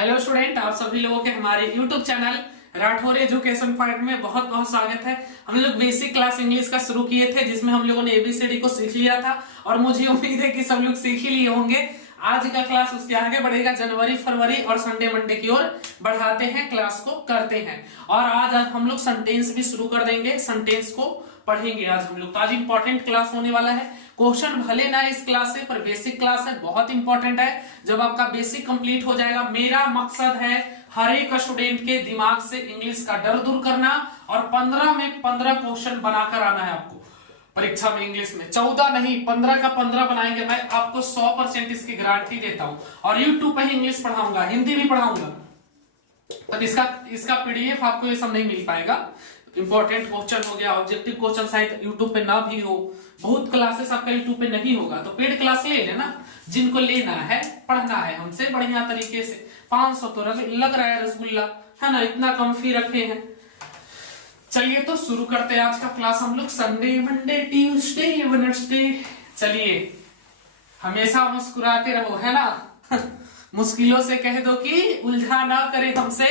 Hello student, आप सभी लोगों के हमारे YouTube channel Rathore education point में बहुत बहुत स्वागत है। हम लोग बेसिक क्लास इंग्लिश का शुरू किए थे, जिसमें हम लोगों ने एबीसीडी को सीख लिया था और मुझे उम्मीद है कि सब लोग सीख ही लिए होंगे। आज का क्लास उसके आगे बढ़ेगा, जनवरी फरवरी और संडे मंडे की ओर बढ़ाते हैं, क्लास को करते हैं। और आज हम लोग सेंटेंस भी शुरू कर देंगे, सेंटेंस को पढ़ेंगे आज हम लोग। तो आज इंपॉर्टेंट क्लास होने वाला है। क्वेश्चन भले ना इस क्लास से, पर बेसिक क्लास है, बहुत इंपॉर्टेंट है। जब आपका बेसिक कंप्लीट हो जाएगा, मेरा मकसद है हर एक स्टूडेंट के दिमाग से इंग्लिश का डर दूर करना और 15 में 15 क्वेश्चन बनाकर आना है आपको परीक्षा में। इंग्लिश में 14 नहीं, 15 का 15 बनाएंगे। मैं आपको 100% इसकी गारंटी देता हूं। और यूट्यूब पे ही इंग्लिश पढ़ाऊंगा, हिंदी भी पढ़ाऊंगा, पर इसका पीडीएफ आपको ये सब नहीं मिल पाएगा। इंपॉर्टेंट क्वेश्चन हो गया, ऑब्जेक्टिव क्वेश्चन शायद यूट्यूब पे ना भी हो, बहुत क्लासेस आपका यूट्यूब पे नहीं होगा, तो पेड क्लास ले लेना। जिनको लेना है, पढ़ना है हमसे बढ़िया तरीके से। 500 तो लग रहा है रसगुल्ला, है ना, इतना कम फी रखे हैं। चलिए तो शुरू करते हैं आज का क्लास हम लोग। Sunday Monday Tuesday Wednesday. चलिए, हमेशा मुस्कुराते रहो, है ना। मुश्किलों से कह दो कि उलझा ना करे हमसे,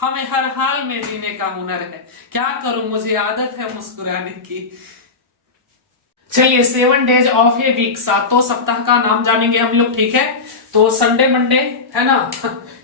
हमें हर हाल में जीने का हुनर है। क्या करूं, मुझे आदत है मुस्कुराने की। चलिए, 7 डेज ऑफ ए वीक, 7 सप्ताह का नाम जानेंगे हम लोग, ठीक है। तो संडे मंडे, है ना।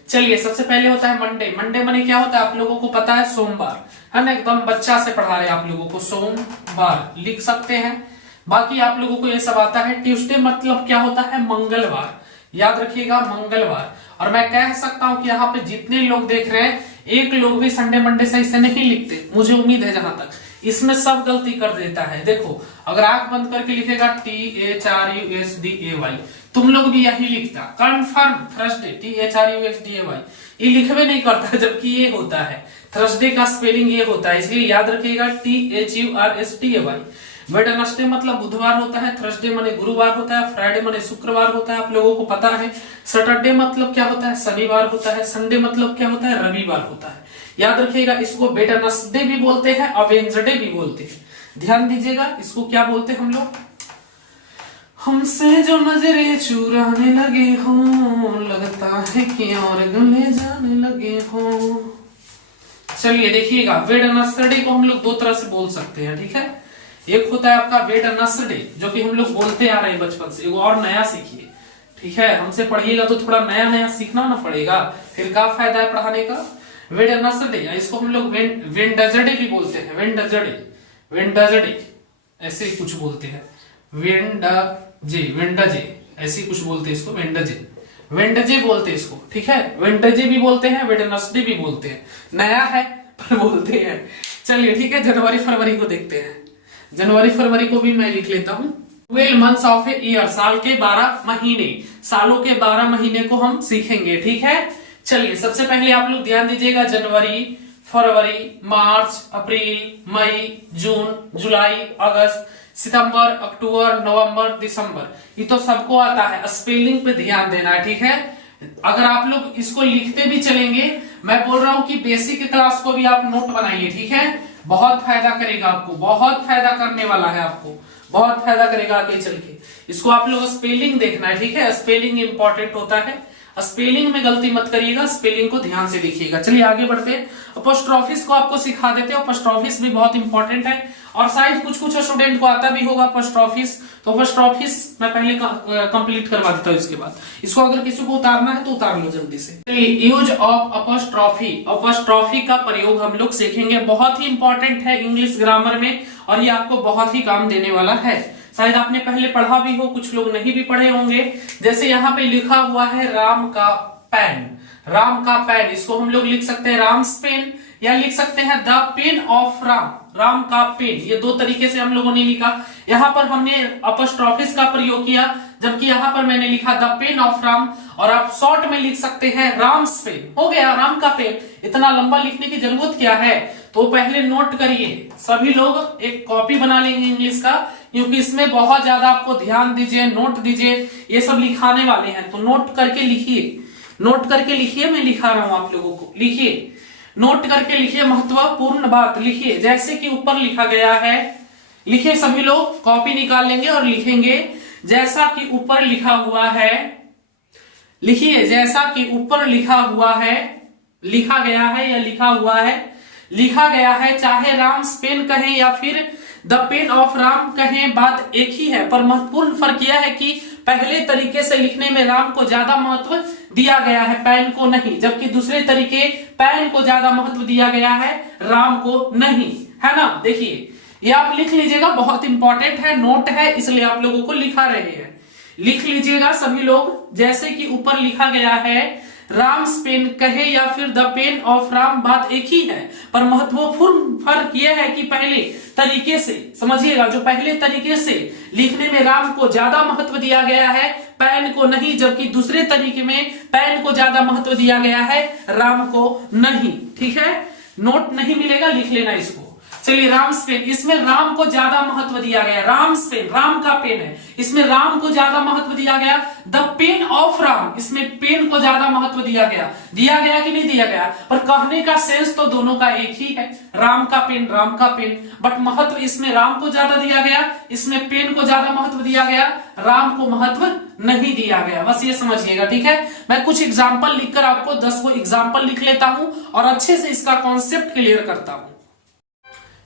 चलिए, सबसे पहले होता है मंडे। मंडे माने क्या होता है आप लोगों को पता है, सोमवार, है ना। एकदम बच्चा से पढ़ा रहे आप लोगों को, सोमवार लिख सकते हैं। बाकी आप लोगों को ये सब आता है। ट्यूसडे मतलब क्या होता है, मंगलवार, याद रखिएगा, मंगलवार। और मैं कह सकता हूं कि यहाँ पे जितने लोग देख रहे हैं, एक लोग भी संडे मंडे सही से नहीं लिखते, मुझे उम्मीद है। जहां तक इसमें सब गलती कर देता है। देखो, अगर आंख बंद करके लिखेगा THRUSDAY, तुम लोग भी यही लिखता कंफर्म। थर्सडे THRUSDAY, ये लिखवे नहीं करता, जबकि ये होता है थर्सडे का स्पेलिंग ये होता है, इसलिए याद रखिएगा THURSDAY। वेडनेसडे मतलब बुधवार होता है, थर्सडे माने गुरुवार होता है, फ्राइडे माने शुक्रवार होता है, आप लोगों को पता है। सैटरडे मतलब क्या होता है, शनिवार होता है। संडे मतलब क्या होता है, रविवार होता है। याद रखिएगा, इसको वेडनेसडे भी बोलते हैं और वेडनेसडे भी बोलते हैं। ध्यान दीजिएगा, इसको क्या बोलते हैं हम लोग। हमसे जो नजरें चुराने लगे हो, लगता है कि और गले जाने लगे हो। चलिए देखिएगा, वेडनेसडे को हम लोग दो तरह से बोल सकते हैं, ठीक है। एक होता है आपका वेडनेसडे, जो कि हम लोग बोलते आ रहे हैं बचपन से। एगो और नया सीखिए, ठीक है। हमसे पढ़िएगा तो थोड़ा नया नया सीखना ना पड़ेगा, फिर क्या फायदा है पढ़ाने का। वेडनेसडे, इसको हम लोग वेडनेसडे भी बोलते हैं। वेडनेसडे ऐसे ही कुछ बोलते हैं। वेडनेसडे ऐसे ही कुछ बोलते हैं इसको, वेडनेसडे बोलते हैं इसको, ठीक है। वेडनेसडे भी बोलते हैं, वेडनेसडे भी बोलते हैं। नया है पर बोलते हैं। चलिए ठीक है, जनवरी फरवरी को देखते हैं। जनवरी फरवरी को भी मैं लिख लेता हूं। 12 मंथ्स ऑफ ए ईयर, साल के 12 महीने, सालों के 12 महीने को हम सीखेंगे, ठीक है। चलिए, सबसे पहले आप लोग ध्यान दीजिएगा, जनवरी, फरवरी, मार्च, अप्रैल, मई, जून, जुलाई, अगस्त, सितंबर, अक्टूबर, नवंबर, दिसंबर, ये तो सबको आता है। स्पेलिंग पे ध्यान देना है, ठीक है। अगर आप लोग इसको लिखते भी चलेंगे, मैं बोल रहा हूं कि बेसिक क्लास को भी आप नोट बनाइए, ठीक है। बहुत फायदा करेगा आपको, बहुत फायदा करने वाला है आपको, बहुत फायदा करेगा आगे चल के। इसको आप लोग स्पेलिंग देखना है, ठीक है। स्पेलिंग इंपॉर्टेंट होता है, स्पेलिंग में गलती मत करिएगा, स्पेलिंग को ध्यान से लिखिएगा। चलिए आगे बढ़ते हैं। अपोस्ट्रोफिस को आपको सिखा देते हैं। अपोस्ट्रोफिस भी बहुत इंपॉर्टेंट है और शायद कुछ कुछ स्टूडेंट को आता भी होगा अपोस्ट्रोफिस। तो अपोस्ट्रोफिस मैं पहले कंप्लीट करवा देता हूँ, इसके बाद इसको अगर किसी को उतारना है तो उतार लो जल्दी से। चलिए, यूज ऑफ अपोस्ट्रोफी, अपोस्ट्रोफी का प्रयोग हम लोग सीखेंगे। बहुत ही इंपॉर्टेंट है इंग्लिश ग्रामर में और ये आपको बहुत ही काम देने वाला है। शायद आपने पहले पढ़ा भी हो, कुछ लोग नहीं भी पढ़े होंगे। जैसे यहाँ पे लिखा हुआ है राम का पेन, राम का पेन, इसको हम लोग लिख सकते हैं राम्स पेन, या लिख सकते हैं the pain of Ram, Ram का पेन। ये दो तरीके से हम लोगों ने लिखा। यहाँ पर हमने अपोस्ट्रोफिस का प्रयोग किया, जबकि यहाँ पर मैंने लिखा द पेन ऑफ राम, और आप शॉर्ट में लिख सकते हैं राम्स पेन। हो गया, राम का पेन। इतना लंबा लिखने की जरूरत क्या है, तो पहले नोट करिए। सभी लोग एक कॉपी बना लेंगे इंग्लिश का, क्योंकि इसमें बहुत ज्यादा आपको ध्यान दीजिए, नोट दीजिए, ये सब लिखाने वाले हैं, तो नोट करके लिखिए, नोट करके लिखिए। मैं लिखा रहा हूं आप लोगों को, लिखिए, नोट करके लिखिए, महत्वपूर्ण बात लिखिए, जैसे कि ऊपर लिखा गया है। लिखिए, सभी लोग कॉपी निकाल लेंगे और लिखेंगे जैसा कि ऊपर लिखा हुआ है। लिखिए जैसा कि ऊपर लिखा हुआ है, लिखा गया है या लिखा हुआ है, लिखा गया है, चाहे राम्स पेन कहें या फिर द पेन ऑफ राम कहें, बात एक ही है। पर महत्वपूर्ण फर्क यह है कि पहले तरीके से लिखने में राम को ज्यादा महत्व दिया गया है, पेन को नहीं, जबकि दूसरे तरीके पेन को ज्यादा महत्व दिया गया है, राम को नहीं, है ना। देखिए ये आप लिख लीजिएगा, बहुत इंपॉर्टेंट है, नोट है, इसलिए आप लोगों को लिखा रहे हैं। लिख लीजिएगा सभी लोग, जैसे कि ऊपर लिखा गया है, राम्स पेन कहे या फिर द पेन ऑफ राम, बात एक ही है, पर महत्वपूर्ण फर्क यह है कि पहले तरीके से, समझिएगा, जो पहले तरीके से लिखने में राम को ज्यादा महत्व दिया गया है, पेन को नहीं, जबकि दूसरे तरीके में पेन को ज्यादा महत्व दिया गया है, राम को नहीं। ठीक है, नोट नहीं मिलेगा, लिख लेना इसको। चलिए राम्स पेन, इसमें राम को ज्यादा महत्व दिया गया, राम्स पेन, राम का पेन है, इसमें राम को ज्यादा महत्व दिया गया। द पेन ऑफ राम, इसमें पेन को ज्यादा महत्व दिया गया कि नहीं दिया गया, पर कहने का सेंस तो दोनों का एक ही है, राम का पेन, राम का पेन, बट महत्व इसमें राम को ज्यादा दिया गया, इसमें पेन को ज्यादा महत्व दिया गया, राम को महत्व नहीं दिया गया। बस ये समझिएगा, ठीक है। मैं कुछ एग्जाम्पल लिखकर आपको 10 को एग्जाम्पल लिख लेता हूं और अच्छे से इसका कॉन्सेप्ट क्लियर करता हूं।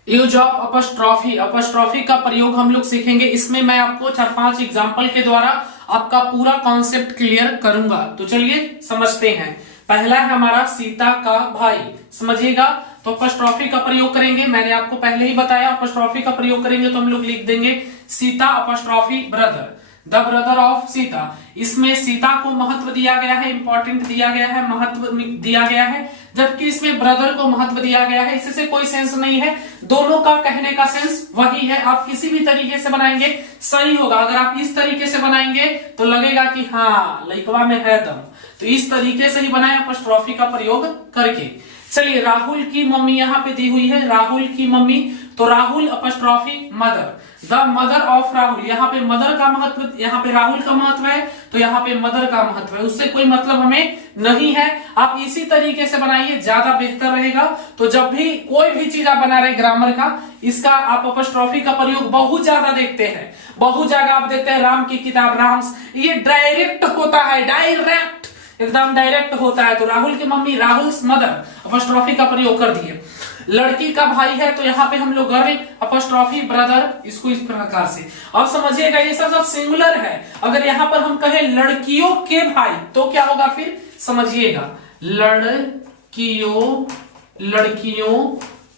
यूज ऑफ अपस्ट्रॉफी, अपस्ट्रॉफी का प्रयोग हम लोग सीखेंगे, इसमें मैं आपको 4-5 एग्जाम्पल के द्वारा आपका पूरा कॉन्सेप्ट क्लियर करूंगा। तो चलिए समझते हैं। पहला है हमारा सीता का भाई, समझिएगा, तो अपस्ट्रॉफी का प्रयोग करेंगे, मैंने आपको पहले ही बताया, अपस्ट्रॉफी का प्रयोग करेंगे तो हम लोग लिख देंगे Sita apostrophe brother, the brother of Sita. इसमें सीता को महत्व दिया गया है, इंपॉर्टेंट दिया गया है, महत्व दिया गया है, जबकि इसमें ब्रदर को महत्व दिया गया है। इससे कोई सेंस नहीं है, दोनों का कहने का सेंस वही है। आप किसी भी तरीके से बनाएंगे सही होगा। अगर आप इस तरीके से बनाएंगे तो लगेगा कि हाँ लइकवा में है दम, तो इस तरीके से ही बनाए अपस्ट्रॉफी का प्रयोग करके। चलिए राहुल की मम्मी यहाँ पे दी हुई है, राहुल की मम्मी, तो Rahul apostrophe mother, the mother of Rahul, यहाँ पे मदर का महत्व, यहाँ पे राहुल का महत्व है तो यहाँ पे मदर का महत्व है, उससे कोई मतलब हमें नहीं है। आप इसी तरीके से बनाइए, ज्यादा बेहतर रहेगा। तो जब भी कोई भी चीज आप बना रहे ग्रामर का, इसका आप अपस्ट्रॉफी का प्रयोग बहुत ज्यादा देखते हैं, बहुत जगह आप देखते हैं, राम की किताब, राम्स, ये डायरेक्ट होता है, डायरेक्ट, एकदम डायरेक्ट होता है। तो राहुल की मम्मी, राहुल्स मदर, अपस्ट्रॉफी का प्रयोग कर दिए। लड़की का भाई है तो यहाँ पे हम लोग गर्ल अपस्ट्रॉफी ब्रदर, इसको इस प्रकार से। अब समझिएगा ये सब सिंगुलर है। अगर यहाँ पर हम कहें लड़कियों के भाई तो क्या होगा, फिर समझिएगा, लड़कियों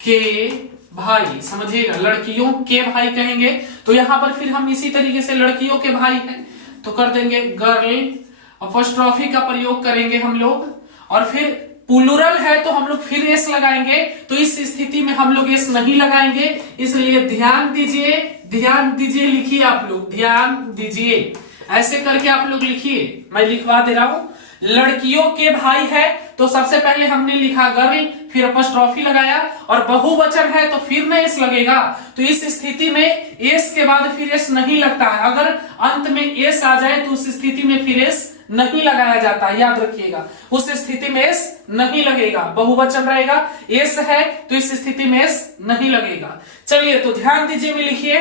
के भाई, समझिएगा, लड़कियों के भाई कहेंगे तो यहाँ पर फिर हम इसी तरीके से लड़कियों के भाई हैं तो कर देंगे गर्ल, अपस्ट्रॉफी का प्रयोग करेंगे हम लोग, और फिर प्लूरल है तो हम लोग फिर एस लगाएंगे। तो इस स्थिति में हम लोग एस नहीं लगाएंगे, इसलिए ध्यान दीजिए, लिखिए आप लोग, ध्यान दीजिए, ऐसे करके आप लोग लिखिए, मैं लिखवा दे रहा हूं। लड़कियों के भाई है तो सबसे पहले हमने लिखा गर्ल, फिर अपस्ट्रॉफी लगाया, और बहुवचन है तो फिर न एस लगेगा। तो इस स्थिति में एस के बाद फिर एस नहीं लगता है, अगर अंत में एस आ जाए तो उस स्थिति में फिर एस नहीं लगाया जाता, याद रखिएगा, उस स्थिति में एस नहीं लगेगा, बहुवचन रहेगा, एस है तो इस स्थिति में एस नहीं लगेगा। चलिए तो ध्यान दीजिए, में लिखिए,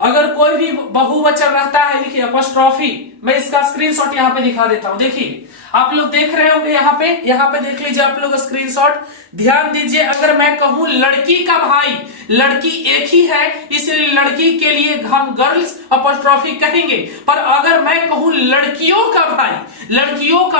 अगर कोई भी बहुवचन रहता है लिखिए अपस्ट्रॉफी, मैं इसका स्क्रीनशॉट यहाँ पे दिखा देता हूं, देखिए आप लोग देख रहे होंगे, यहाँ पे देख लीजिए आप लोग स्क्रीनशॉट, ध्यान दीजिए। अगर मैं कहूं लड़की का भाई, लड़की एक ही है इसलिए लड़की के लिए हम गर्ल्स अपस्ट्रॉफी कहेंगे, पर अगर मैं कहूं लड़कियों का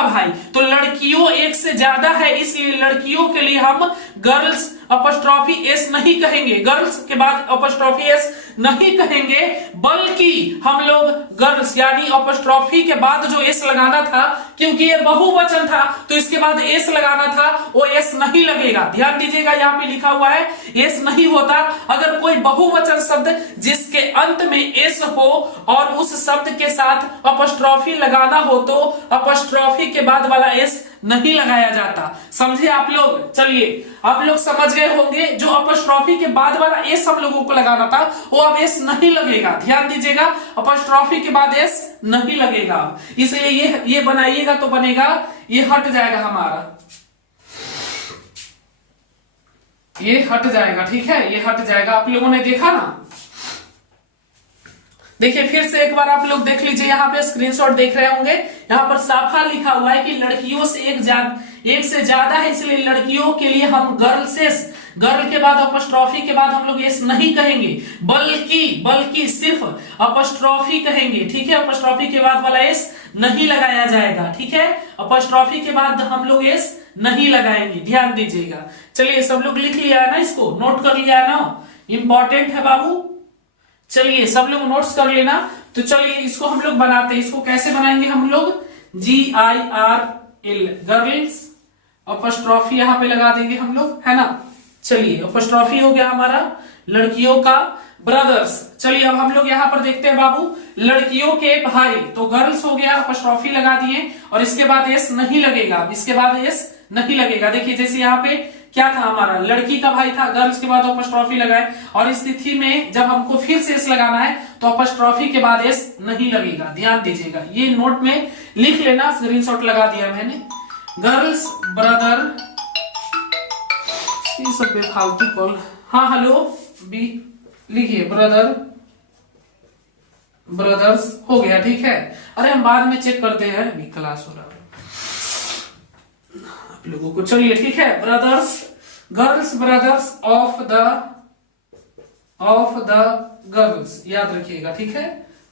भाई तो लड़कियों एक से ज्यादा है, इसलिए लड़कियों के लिए हम गर्ल्स अपस्ट्रॉफी एस नहीं कहेंगे, गर्ल्स के बाद अपस्ट्रॉफी एस नहीं कहेंगे, बल्कि हम लोग गर्ल्स यानी अपस्ट्रॉफी के बाद जो एस लगाना था, क्योंकि ये बहुवचन था तो इसके बाद एस लगाना था, वो एस नहीं लगेगा। ध्यान दीजिएगा, यहाँ पे लिखा हुआ है एस नहीं होता। अगर कोई बहुवचन शब्द जिसके अंत में एस हो और उस शब्द के साथ अपस्ट्रॉफी लगाना हो तो अपस्ट्रॉफी के बाद वाला एस नहीं लगाया जाता, समझे आप लोग। चलिए आप लोग समझ गए होंगे, जो अपस्ट्रॉफी के बाद वाला एस हम लोगों को लगाना था वो अब एस नहीं लगेगा, ध्यान दीजिएगा, अपस्ट्रॉफी के बाद एस नहीं लगेगा, इसलिए ये बनाइएगा तो बनेगा, ये हट जाएगा हमारा, ये हट जाएगा, ठीक है, ये हट जाएगा। आप लोगों ने देखा ना, देखिए फिर से एक बार आप लोग देख लीजिए, यहाँ पे स्क्रीनशॉट देख रहे होंगे, यहाँ पर साफा लिखा हुआ है कि लड़कियों से एक से ज्यादा है, इसलिए लड़कियों के लिए हम गर्ल के बाद अपस्ट्रॉफी के बाद हम लोग एस नहीं कहेंगे, बल्कि सिर्फ अपस्ट्रॉफी कहेंगे। ठीक है, अपस्ट्रॉफी के बाद वाला एस नहीं लगाया जाएगा। ठीक है, अपस्ट्रॉफी के बाद हम लोग एस नहीं लगाएंगे, ध्यान दीजिएगा। चलिए सब लोग लिख लिया है ना, इसको नोट कर लिया है ना, इंपॉर्टेंट है बाबू। चलिए सब लोग नोट्स कर लेना। तो चलिए इसको हम लोग बनाते हैं। इसको कैसे बनाएंगे हम लोग, GIRL गर्ल्स, अपस्ट्रॉफी यहाँ पे लगा देंगे हम लोग, है ना। चलिए अपस्ट्रॉफी हो गया हमारा लड़कियों का, ब्रदर्स। चलिए अब हम लोग यहाँ पर देखते हैं बाबू, लड़कियों के भाई, तो गर्ल्स हो गया, अपस्ट्रॉफी लगा दिए और इसके बाद एस नहीं लगेगा, इसके बाद एस नहीं लगेगा। देखिए जैसे यहाँ पे क्या था हमारा, लड़की का भाई था, गर्ल्स के बाद अपस्ट्रॉफी लगाए, और इस स्थिति में जब हमको फिर से एस लगाना है तो अपस्ट्रॉफी के बाद एस नहीं लगेगा, ध्यान दीजिएगा। ये नोट में लिख लेना, स्क्रीनशॉट लगा दिया मैंने। गर्ल्स ब्रदर, ये सब बेफालतू कॉल। हाँ हेलो बी लिखिए, ब्रदर्स हो गया। ठीक है, अरे हम बाद में चेक करते हैं, अभी क्लास हो रहा है आप लोगों को। चलिए ठीक है, girls brothers of the girls, याद रखिएगा। ठीक है,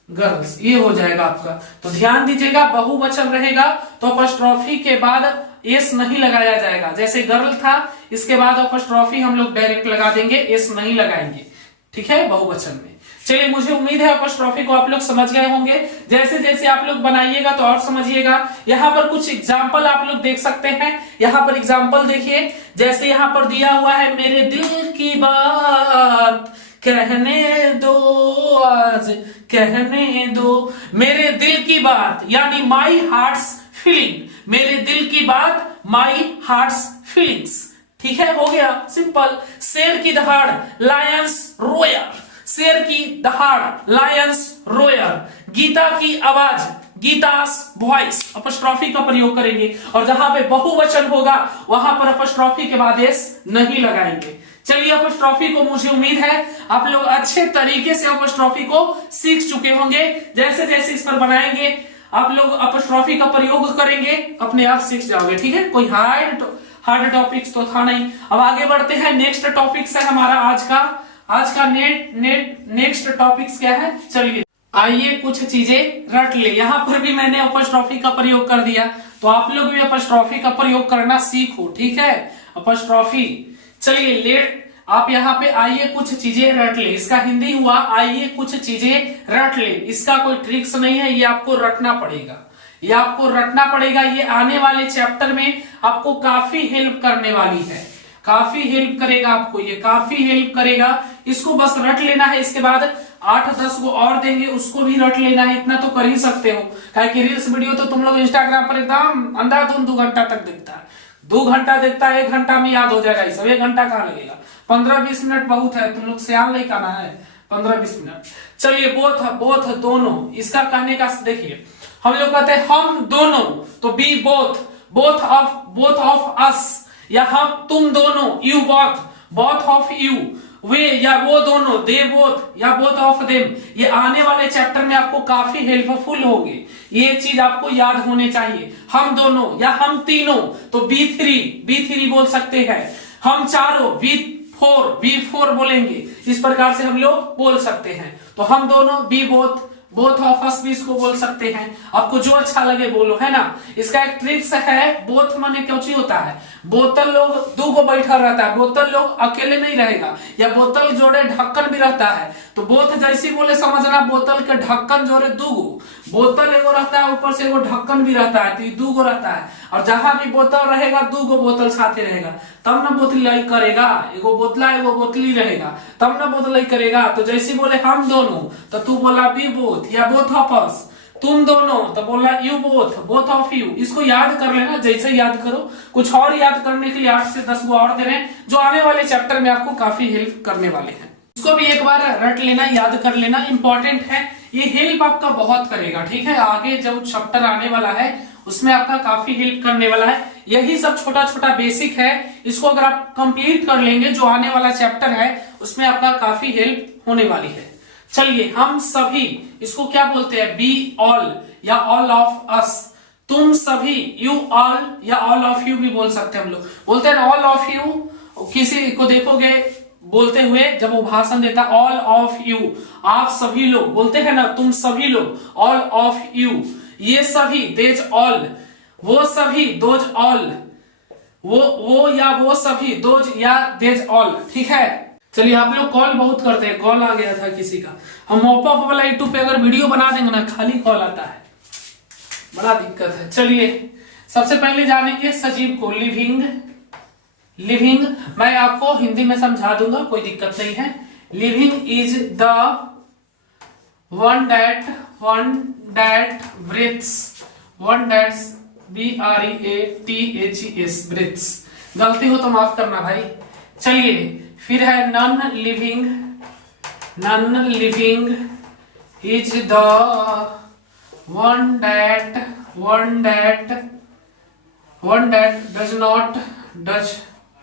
गर्ल्स ये हो जाएगा आपका। तो ध्यान दीजिएगा, बहुवचन रहेगा तो अपस्ट्रॉफी के बाद एस नहीं लगाया जाएगा। जैसे गर्ल था, इसके बाद अपस्ट्रॉफी हम लोग डायरेक्ट लगा देंगे, एस नहीं लगाएंगे। ठीक है, बहुवचन में। चलिए मुझे उम्मीद है अपस्ट्रॉफी को आप लोग समझ गए होंगे। जैसे जैसे आप लोग बनाइएगा तो और समझिएगा। यहाँ पर कुछ एग्जाम्पल आप लोग देख सकते हैं। यहाँ पर एग्जाम्पल देखिए, जैसे यहाँ पर दिया हुआ है, मेरे दिल की बात कहने दो, आज कहने दो, मेरे दिल की बात यानी माई हार्ट्स फीलिंग, मेरे दिल की बात माई हार्ट्स फीलिंग्स। ठीक है, हो गया सिंपल। शेर की दहाड़ लायंस रोयर, शेर की दहाड़ लायंस रोयर, गीता की आवाज गीतास वॉइस, अपस्ट्रॉफी का प्रयोग करेंगे। और जहां पे बहुवचन होगा वहां पर अपस्ट्रॉफी के बाद एस नहीं लगाएंगे। चलिए अपस्ट्रॉफी को मुझे उम्मीद है आप लोग अच्छे तरीके से अपस्ट्रॉफी को सीख चुके होंगे। जैसे जैसे इस पर बनाएंगे आप लोग अपस्ट्रॉफी का प्रयोग करेंगे, अपने आप सीख जाओगे। ठीक है, कोई हार्ड टॉपिक्स तो था नहीं। अब आगे बढ़ते हैं, नेक्स्ट टॉपिक्स है हमारा आज का नेक्स्ट टॉपिक्स क्या है। चलिए आइए कुछ चीजें रट ले। यहाँ पर भी मैंने अपस्ट्रॉफी का प्रयोग कर दिया, तो आप लोग भी अपस्ट्रॉफी का प्रयोग करना सीखो। ठीक है, अपस्ट्रॉफी। चलिए आप यहाँ पे आइए कुछ चीजें रट ले, इसका हिंदी हुआ आइए कुछ चीजें रट ले। इसका कोई ट्रिक्स नहीं है, ये आपको रटना पड़ेगा, ये आपको रटना पड़ेगा। ये आने वाले चैप्टर में आपको काफी हेल्प करने वाली है, काफी हेल्प करेगा आपको, ये काफी हेल्प करेगा। इसको बस रट लेना है, इसके बाद 8-10 को और देंगे, उसको भी रट लेना है। इतना तो कर ही सकते हो, क्योंकि रील्स वीडियो तो तुम लोग इंस्टाग्राम पर एकदम अंधाधुंध 2 घंटा तक दिखता है, 2 घंटा देखता है, 1 घंटा में याद हो जाएगा ये सब। 1 घंटा कहाँ लगेगा, 15-20 मिनट बहुत है। तुम लोग सियान नहीं खाना है, 15-20 मिनट। चलिए बोथ दोनों, इसका कहने का देखिए, हम लोग कहते हैं हम दोनों, तो बी बोथ ऑफ अस, या हम तुम दोनों, यू बोथ ऑफ यू, वे या वो दोनों, दे बोथ या बोथ ऑफ देम। ये आने वाले चैप्टर में आपको काफी हेल्पफुल होंगे, ये चीज आपको याद होने चाहिए। हम दोनों या हम तीनों, तो बी3 बोल सकते हैं। हम चारों, बी4 बोलेंगे। इस प्रकार से हम लोग बोल सकते हैं। तो हम दोनों, बी बोथ ऑफ अस भी इसको बोल सकते हैं। आपको जो अच्छा लगे बोलो, है ना। इसका एक ट्रिक्स है, बोथ माने क्या चीज होता है, बोतल लोग 2 को बैठा रहता है, बोतल लोग अकेले नहीं रहेगा, या बोतल जोड़े ढक्कन भी रहता है। तो बोथ जैसी बोले समझना, बोतल के ढक्कन जोड़े 2 बोतल एगो रहता है, ऊपर से एगो ढक्कन भी रहता है, तो ये 2 रहता है। और जहां भी बोतल रहेगा 2 बोतल साथे रहेगा, तब ना बोतलाई करेगा। एगो बोतला एगो बोतली रहेगा, तब ना बोतलाई करेगा। तो जैसे बोले हम दोनों, तो तू बोला बी बोथ या बोथ ऑफ अस, तुम दोनों तो बोला यू बोथ ऑफ यू। इसको याद कर लेना, जैसे याद करो। कुछ और याद करने के लिए 8 से 10 को और दे रहे हैं, जो आने वाले चैप्टर में आपको काफी हेल्प करने वाले हैं। इसको भी एक बार रट लेना, याद कर लेना, इंपॉर्टेंट है। ये हेल्प आपका बहुत करेगा। ठीक है, आगे जब चैप्टर आने वाला है उसमें आपका काफी हेल्प करने वाला है। यही सब छोटा छोटा बेसिक है, इसको अगर आप कंप्लीट कर लेंगे, जो आने वाला चैप्टर है उसमें आपका काफी हेल्प होने वाली है। चलिए हम सभी, इसको क्या बोलते हैं, बी ऑल या ऑल ऑफ अस, तुम सभी, यू ऑल या ऑल ऑफ यू भी बोल सकते हैं हम लोग, बोलते हैं ऑल ऑफ यू। किसी को देखोगे बोलते हुए जब वो भाषण देता है ऑल ऑफ यू, आप सभी लोग, बोलते हैं ना तुम सभी लोग, ऑल ऑफ यू, ये सभी, देज ऑल, वो सभी, दोज ऑल, वो या वो सभी, दोज या देज ऑल, ठीक है। चलिए आप लोग कॉल बहुत करते हैं, कॉल आ गया था किसी का, हम मॉपअप वाला यूट्यूब पे अगर वीडियो बना देंगे ना खाली कॉल आता है, बड़ा दिक्कत है। चलिए सबसे पहले जानेंगे सजीव को, लिविंग, लिविंग मैं आपको हिंदी में समझा दूंगा, कोई दिक्कत नहीं है। Living is the one that breathes, one that BREATHES breathes, गलती हो तो माफ करना भाई। चलिए फिर है non living, non living is the one that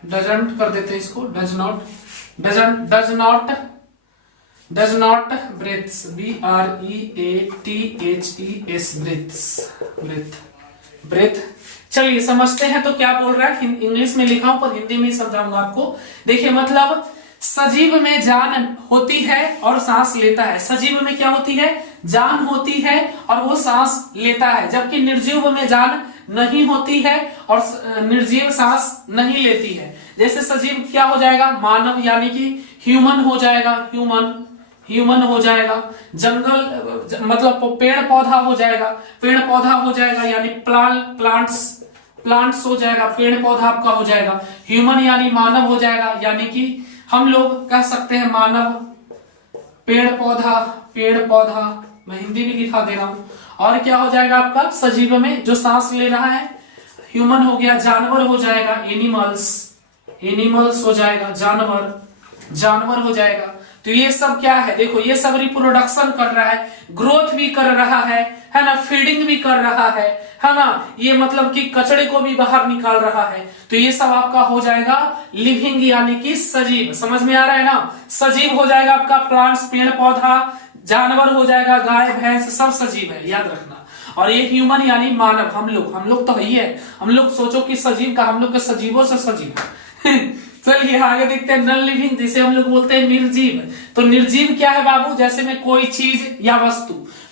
doesn't कर देते हैं इसको, does not breathes, BREATHES breathe. चलिए समझते हैं तो क्या बोल रहा है, इंग्लिश में लिखा हूं पर हिंदी में ही समझाऊंगा आपको। देखिए मतलब सजीव में जान होती है और सांस लेता है, सजीव में क्या होती है, जान होती है और वो सांस लेता है, जबकि निर्जीव में जान नहीं होती है और निर्जीव सांस नहीं लेती है। जैसे सजीव क्या हो जाएगा, मानव यानी कि ह्यूमन हो जाएगा, ह्यूमन हो जाएगा, जंगल मतलब पेड़ पौधा हो जाएगा, पेड़ पौधा हो जाएगा यानी प्लांट्स हो जाएगा, पेड़ पौधा आपका हो जाएगा। ह्यूमन यानी मानव हो जाएगा, यानी कि हम लोग कह सकते हैं मानव, पेड़ पौधा मैं हिंदी भी लिखा दे रहा हूं। और क्या हो जाएगा आपका सजीव में जो सांस ले रहा है, ह्यूमन हो गया, जानवर हो जाएगा, एनिमल्स हो जाएगा, जानवर हो जाएगा। तो ये सब क्या है, देखो ये सब रिप्रोडक्शन कर रहा है, ग्रोथ भी कर रहा है ना, फीडिंग भी कर रहा है ना, ये मतलब कि कचड़े को भी बाहर निकाल रहा है। तो ये सब आपका हो जाएगा लिविंग यानी कि सजीव, समझ में आ रहा है ना। सजीव हो जाएगा आपका प्लांट्स, पेड़ पौधा, जानवर हो जाएगा, गाय भैंस, सब सजीव है, याद रखना। और ये ह्यूमन यानी मानव, हम लोग तो है, हम लोग सोचो कि सजीव का, हम लोग के सजीवों से सजीव चलिए आगे देखते हैं नॉन लिविंग, जिसे हम लोग बोलते हैं निर्जीव। तो निर्जीव क्या है बाबू, जैसे में कोई चीज या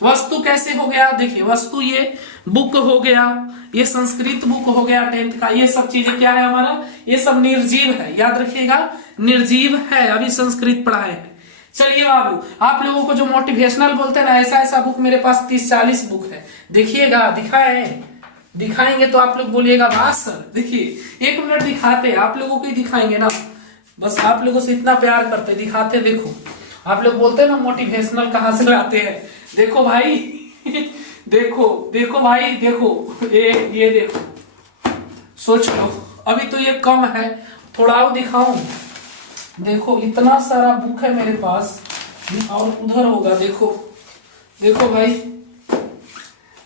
वस्तु कैसे हो गया, देखिए वस्तु ये बुक हो गया, ये संस्कृत बुक हो गया 10th का, ये सब चीजें क्या है हमारा, ये सब निर्जीव है, याद रखिएगा निर्जीव है, अभी संस्कृत पढ़ाए हैं। चलिए बाबू आप लोगों को जो मोटिवेशनल बोलते हैं ना, ऐसा बुक मेरे पास 30-40 बुक है, देखिएगा, दिखाएंगे तो आप लोग बोलिएगा वाह सर। देखिए 1 मिनट दिखाते, आप लोगों को ही दिखाएंगे ना, बस आप लोगों से इतना प्यार करते, दिखाते। देखो आप लोग बोलते हैं ना मोटिवेशनल कहाँ से लाते हैं, देखो भाई देखो भाई, देखो ये देखो, सोच लो अभी तो ये कम है, थोड़ा और दिखाऊं, देखो इतना सारा बुक है मेरे पास, और उधर होगा, देखो भाई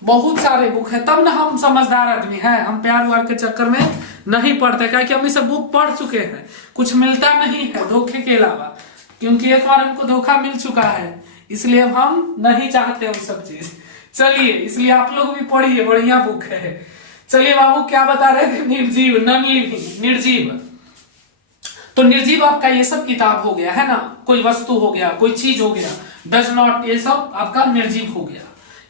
बहुत सारे बुक है, तब ना हम समझदार आदमी हैं, हम प्यार व्यार के चक्कर में नहीं पढ़ते, क्या कि हम ये सब बुक पढ़ चुके हैं, कुछ मिलता नहीं है धोखे के अलावा, क्योंकि एक बार हमको धोखा मिल चुका है, इसलिए हम नहीं चाहते वो सब चीज। चलिए इसलिए आप लोग भी पढ़िए, बढ़िया बुक है। चलिए बाबू क्या बता रहे थे, निर्जीव, नॉन लिविंग, निर्जीव। तो निर्जीव आपका ये सब किताब हो गया है ना, कोई वस्तु हो गया, कोई चीज हो गया, डज नॉट, ये सब आपका निर्जीव हो गया,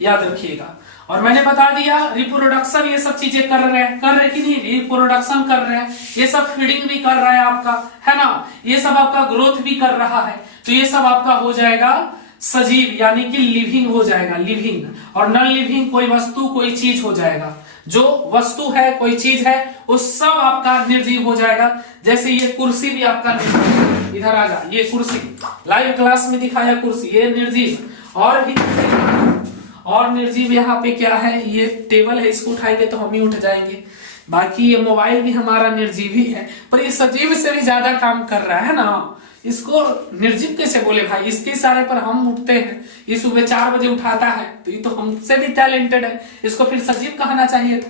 याद रखिएगा। और मैंने बता दिया रिप्रोडक्शन ये सब चीजें कर रहे कि नहीं, रिप्रोडक्शन कर रहे हैं, ये सब फीडिंग भी कर रहा है आपका, है ना, ये सब आपका ग्रोथ भी कर रहा है, तो ये सब आपका हो जाएगा सजीव यानी कि लिविंग हो जाएगा, लिविंग। और नॉन लिविंग कोई वस्तु कोई चीज हो जाएगा, जो वस्तु है कोई चीज है वो सब आपका निर्जीव हो जाएगा। जैसे ये कुर्सी भी आपका निर्जीव, इधर आ जा, ये कुर्सी लाइव क्लास में दिखाया कुर्सी, ये निर्जीव। और निर्जीव यहाँ पे क्या है, ये टेबल है, इसको उठाएंगे तो हम ही उठ जाएंगे। बाकी ये मोबाइल भी हमारा निर्जीव ही है, पर ये सजीव से भी ज्यादा काम कर रहा है ना, इसको निर्जीव कैसे बोले भाई, इसके इशारे पर हम उठते हैं, ये सुबह 4 बजे उठाता है, तो ये तो हमसे भी टैलेंटेड है, इसको फिर सजीव कहना चाहिए था,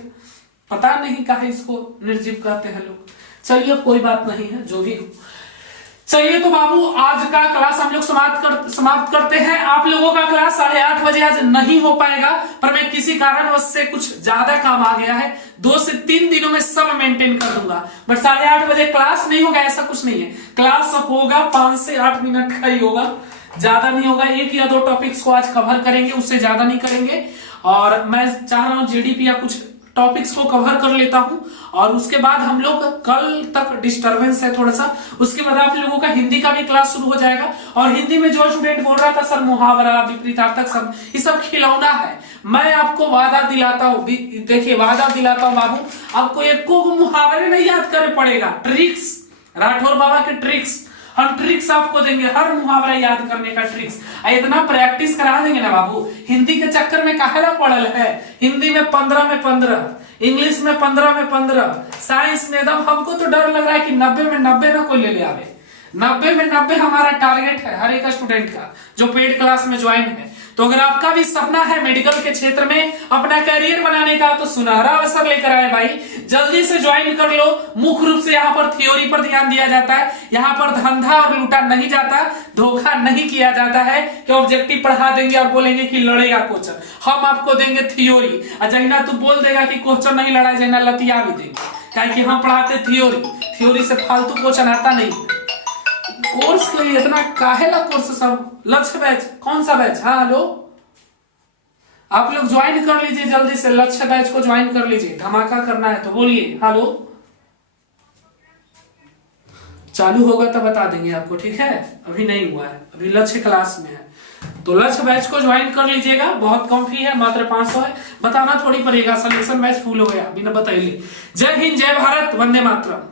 पता नहीं कहा इसको निर्जीव कहते हैं लोग। चलिए कोई बात नहीं है, जो भी हो। चलिए तो बाबू आज का क्लास हम लोग समाप्त करते हैं। आप लोगों का क्लास 8:30 बजे आज नहीं हो पाएगा, पर मैं किसी कारणवश से कुछ ज्यादा काम आ गया है, 2 से 3 दिनों में सब मेंटेन कर दूंगा। बट 8:30 बजे क्लास नहीं होगा ऐसा कुछ नहीं है, क्लास होगा 5 से 8 मिनट का ही होगा, ज्यादा नहीं होगा। 1 या 2 टॉपिक्स को आज कवर करेंगे, उससे ज्यादा नहीं करेंगे। और मैं चाह रहा हूं जीडीपी या कुछ टॉपिक्स को कवर कर लेता हूं, और उसके बाद हम लोग कल तक डिस्टरबेंस है थोड़ा सा, उसके बाद आप लोगों का हिंदी का भी क्लास शुरू हो जाएगा। और हिंदी में जो स्टूडेंट बोल रहा था सर मुहावरा विपरीतार्थक सब ये सब खिलौना है, मैं आपको वादा दिलाता हूं, देखिए वादा दिलाता हूं बाबू, आपको एक को मुहावरे नहीं याद करे पड़ेगा, ट्रिक्स, राठौर बाबा के ट्रिक्स, हम ट्रिक्स आपको देंगे, हर मुहावरा याद करने का ट्रिक्स। इतना प्रैक्टिस करा देंगे ना बाबू, हिंदी के चक्कर में काहेला पड़ल है। हिंदी में 15 में 15, इंग्लिश में 15 में 15, साइंस में एकदम, हमको तो डर लग रहा है कि 90 में 90 ना कोई ले आवे। 90 में 90 हमारा टारगेट है हर एक स्टूडेंट का जो पेड क्लास में ज्वाइन है। तो अगर आपका भी सपना है मेडिकल के क्षेत्र में अपना करियर बनाने का, तो सुनहरा अवसर लेकर आए भाई, जल्दी से ज्वाइन कर लो। मुख्य रूप से यहाँ पर थ्योरी पर ध्यान दिया जाता है, यहाँ पर धंधा और लूटा नहीं जाता, धोखा नहीं किया जाता है कि ऑब्जेक्टिव पढ़ा देंगे और बोलेंगे कि लड़ेगा क्वेश्चन। हम आपको देंगे थ्योरी, जहिना तू बोल देगा कि क्वेश्चन नहीं लड़ा, जहिना लतिया भी देंगे, क्या कि हम पढ़ाते थ्योरी, थ्योरी से फालतू क्वेश्चन आता नहीं। कोर्स के लिए इतना काहेला कोर्स सब, लक्ष्य बैच, कौन सा बैच? हाँ हेलो, आप लोग ज्वाइन कर लीजिए जल्दी से, लक्ष्य बैच को ज्वाइन कर लीजिए, धमाका करना है तो बोलिए हेलो। चालू होगा तो बता देंगे आपको, ठीक है? अभी नहीं हुआ है, अभी लक्ष्य क्लास में है, तो लक्ष्य बैच को ज्वाइन कर लीजिएगा। बहुत कम फी है, मात्र 500 है, बताना थोड़ी पड़ेगा, सलेक्शन बैच फुल हो गया बिना बताइए। जय हिंद, जय भारत, वंदे मातरम।